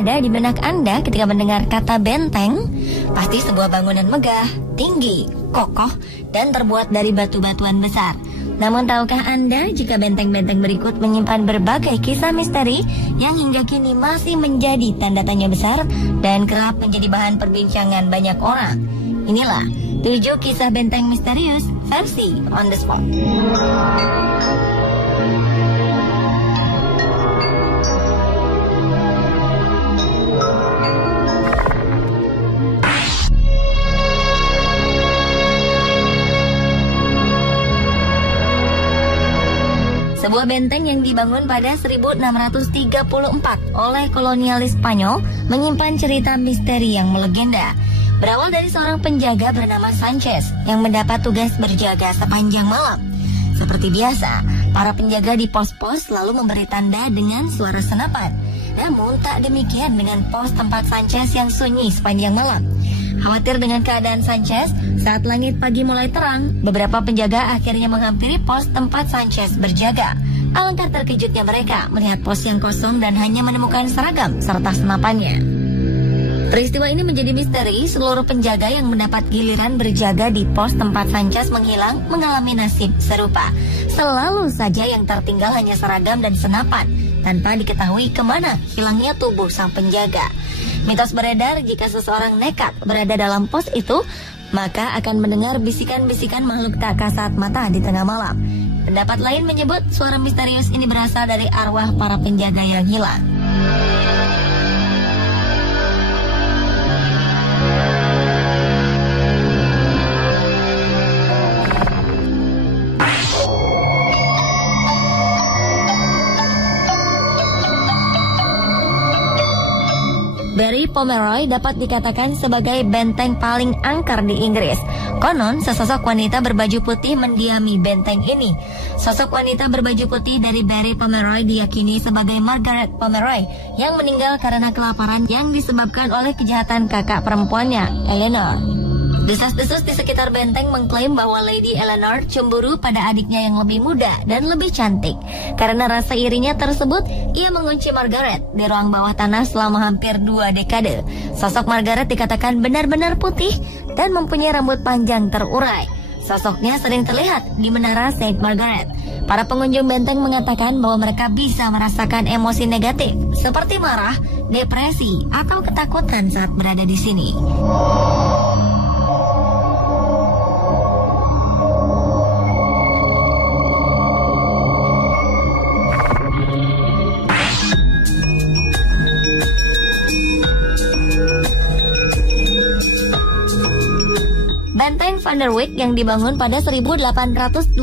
ada di benak Anda ketika mendengar kata benteng? Pasti sebuah bangunan megah, tinggi, kokoh, dan terbuat dari batu-batuan besar. Namun tahukah Anda jika benteng-benteng berikut menyimpan berbagai kisah misteri yang hingga kini masih menjadi tanda tanya besar dan kerap menjadi bahan perbincangan banyak orang? Inilah 7 kisah benteng misterius versi On The Spot. Sebuah benteng yang dibangun pada 1634 oleh kolonialis Spanyol menyimpan cerita misteri yang melegenda. Berawal dari seorang penjaga bernama Sanchez yang mendapat tugas berjaga sepanjang malam. Seperti biasa, para penjaga di pos-pos selalu memberi tanda dengan suara senapan. Namun tak demikian dengan pos tempat Sanchez yang sunyi sepanjang malam. Khawatir dengan keadaan Sanchez, saat langit pagi mulai terang, beberapa penjaga akhirnya menghampiri pos tempat Sanchez berjaga. Alangkah terkejutnya mereka melihat pos yang kosong dan hanya menemukan seragam serta senapannya. Peristiwa ini menjadi misteri. Seluruh penjaga yang mendapat giliran berjaga di pos tempat Sanchez menghilang mengalami nasib serupa. Selalu saja yang tertinggal hanya seragam dan senapan, tanpa diketahui kemana hilangnya tubuh sang penjaga. Mitos beredar jika seseorang nekat berada dalam pos itu, maka akan mendengar bisikan-bisikan makhluk tak kasat mata di tengah malam. Pendapat lain menyebut suara misterius ini berasal dari arwah para penjaga yang hilang. Barry Pomeroy dapat dikatakan sebagai benteng paling angker di Inggris. Konon, sesosok wanita berbaju putih mendiami benteng ini. Sosok wanita berbaju putih dari Barry Pomeroy diyakini sebagai Margaret Pomeroy yang meninggal karena kelaparan yang disebabkan oleh kejahatan kakak perempuannya, Eleanor. Desas-desus di sekitar benteng mengklaim bahwa Lady Eleanor cemburu pada adiknya yang lebih muda dan lebih cantik. Karena rasa irinya tersebut, ia mengunci Margaret di ruang bawah tanah selama hampir 2 dekade. Sosok Margaret dikatakan benar-benar putih dan mempunyai rambut panjang terurai. Sosoknya sering terlihat di menara St. Margaret. Para pengunjung benteng mengatakan bahwa mereka bisa merasakan emosi negatif seperti marah, depresi, atau ketakutan saat berada di sini. Benteng Van der Wijk yang dibangun pada 1827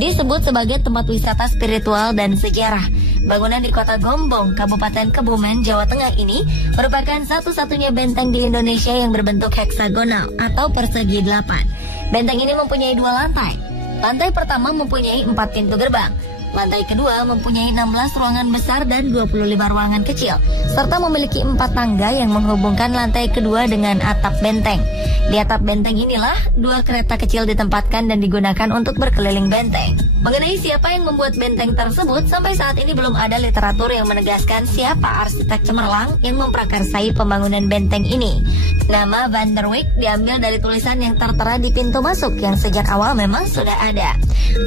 disebut sebagai tempat wisata spiritual dan sejarah. Bangunan di kota Gombong, Kabupaten Kebumen, Jawa Tengah ini merupakan satu-satunya benteng di Indonesia yang berbentuk heksagonal atau persegi 8. Benteng ini mempunyai 2 lantai. Lantai pertama mempunyai 4 pintu gerbang. Lantai kedua mempunyai 16 ruangan besar dan 25 ruangan kecil, serta memiliki 4 tangga yang menghubungkan lantai kedua dengan atap benteng. Di atap benteng inilah 2 kereta kecil ditempatkan dan digunakan untuk berkeliling benteng. Mengenai siapa yang membuat benteng tersebut, sampai saat ini belum ada literatur yang menegaskan siapa arsitek cemerlang yang memprakarsai pembangunan benteng ini. Nama Van der Wijk diambil dari tulisan yang tertera di pintu masuk yang sejak awal memang sudah ada.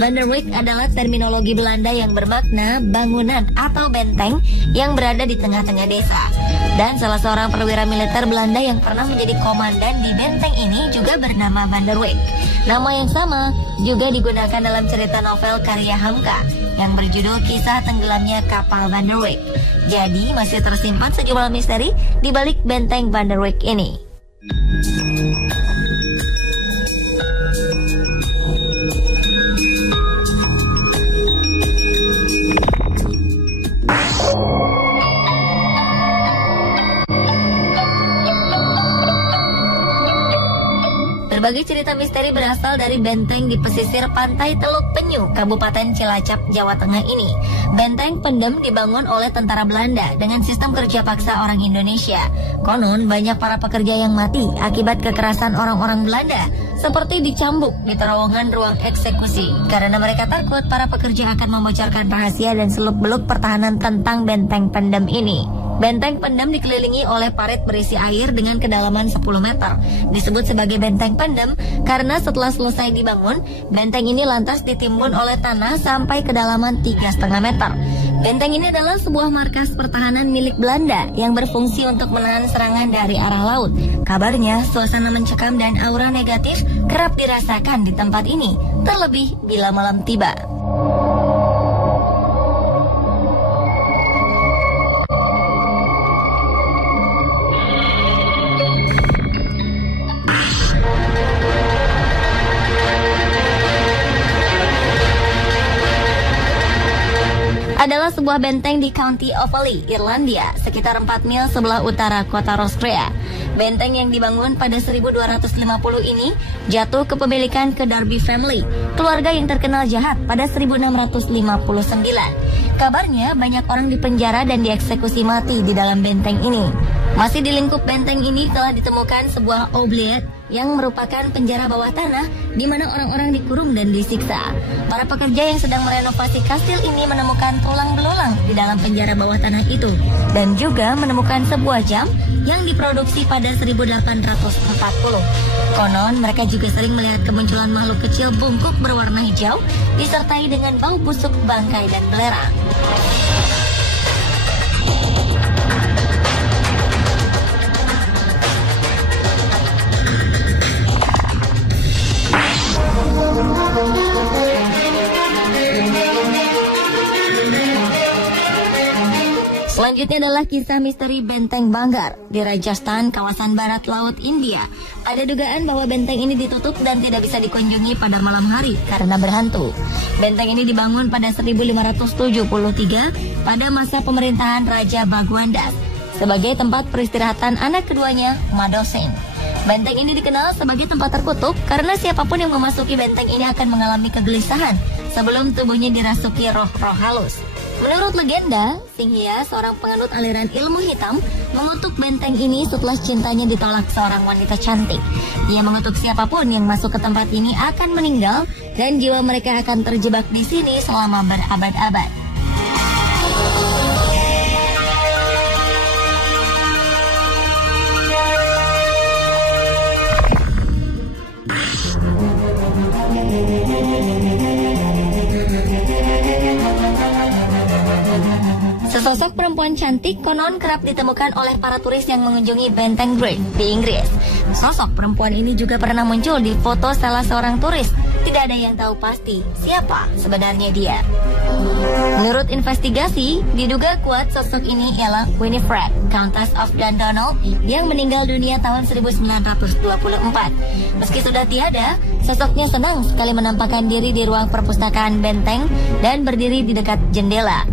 Van der Wijk adalah terminologi Belanda yang bermakna bangunan atau benteng yang berada di tengah-tengah desa. Dan salah seorang perwira militer Belanda yang pernah menjadi komandan di benteng ini juga bernama Van der Wijk. Nama yang sama juga digunakan dalam cerita novel karya Hamka yang berjudul Kisah Tenggelamnya Kapal Van der Wijk. Jadi masih tersimpan sejumlah misteri di balik benteng Van der Wijk ini. Berbagai cerita misteri berasal dari benteng di pesisir pantai Teluk Penyu, Kabupaten Cilacap, Jawa Tengah ini. Benteng Pendem dibangun oleh tentara Belanda dengan sistem kerja paksa orang Indonesia. Konon banyak para pekerja yang mati akibat kekerasan orang-orang Belanda, seperti dicambuk di terowongan ruang eksekusi, karena mereka takut para pekerja akan membocorkan rahasia dan seluk-beluk pertahanan tentang benteng Pendem ini. Benteng pendem dikelilingi oleh parit berisi air dengan kedalaman 10 meter. Disebut sebagai benteng pendem karena setelah selesai dibangun, benteng ini lantas ditimbun oleh tanah sampai kedalaman 3,5 meter. Benteng ini adalah sebuah markas pertahanan milik Belanda yang berfungsi untuk menahan serangan dari arah laut. Kabarnya, suasana mencekam dan aura negatif kerap dirasakan di tempat ini, terlebih bila malam tiba. Adalah sebuah benteng di County Offaly, Irlandia, sekitar 4 mil sebelah utara kota Roscrea. Benteng yang dibangun pada 1250 ini jatuh kepemilikan ke Darby family, keluarga yang terkenal jahat pada 1659. Kabarnya banyak orang dipenjara dan dieksekusi mati di dalam benteng ini. Masih di lingkup benteng ini telah ditemukan sebuah oubliette yang merupakan penjara bawah tanah di mana orang-orang dikurung dan disiksa. Para pekerja yang sedang merenovasi kastil ini menemukan tulang belulang di dalam penjara bawah tanah itu dan juga menemukan sebuah jam yang diproduksi pada 1840. Konon mereka juga sering melihat kemunculan makhluk kecil bungkuk berwarna hijau disertai dengan bau busuk bangkai dan belerang. Selanjutnya adalah kisah misteri Benteng Banggar di Rajasthan, kawasan barat laut India. Ada dugaan bahwa benteng ini ditutup dan tidak bisa dikunjungi pada malam hari karena berhantu. Benteng ini dibangun pada 1573 pada masa pemerintahan Raja Bhagwandas sebagai tempat peristirahatan anak keduanya, Madho Singh. Benteng ini dikenal sebagai tempat terkutuk karena siapapun yang memasuki benteng ini akan mengalami kegelisahan sebelum tubuhnya dirasuki roh-roh halus. Menurut legenda, Singhia, seorang penganut aliran ilmu hitam, mengutuk benteng ini setelah cintanya ditolak seorang wanita cantik. Ia mengutuk siapapun yang masuk ke tempat ini akan meninggal dan jiwa mereka akan terjebak di sini selama berabad-abad. Sesosok perempuan cantik konon kerap ditemukan oleh para turis yang mengunjungi Benteng Great di Inggris. Sosok perempuan ini juga pernah muncul di foto salah seorang turis. Tidak ada yang tahu pasti siapa sebenarnya dia. Menurut investigasi, diduga kuat sosok ini ialah Winifred, Countess of Dundonald, yang meninggal dunia tahun 1924. Meski sudah tiada, sosoknya senang sekali menampakkan diri di ruang perpustakaan benteng dan berdiri di dekat jendela.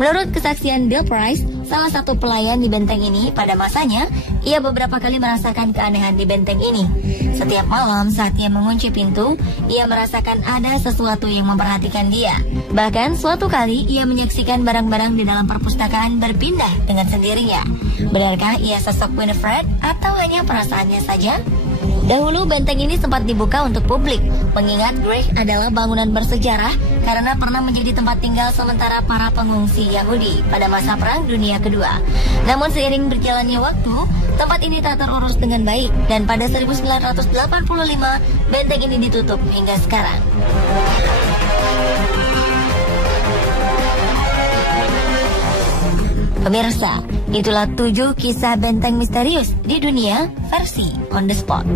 Menurut kesaksian Bill Price, salah satu pelayan di benteng ini, pada masanya, ia beberapa kali merasakan keanehan di benteng ini. Setiap malam saat ia mengunci pintu, ia merasakan ada sesuatu yang memperhatikan dia. Bahkan suatu kali ia menyaksikan barang-barang di dalam perpustakaan berpindah dengan sendirinya. Benarkah ia sosok Winifred atau hanya perasaannya saja? Dahulu benteng ini sempat dibuka untuk publik, mengingat Great adalah bangunan bersejarah karena pernah menjadi tempat tinggal sementara para pengungsi Yahudi pada masa Perang Dunia Kedua. Namun seiring berjalannya waktu, tempat ini tak terurus dengan baik dan pada 1985 benteng ini ditutup hingga sekarang. Pemirsa, itulah 7 kisah benteng misterius di dunia versi On The Spot.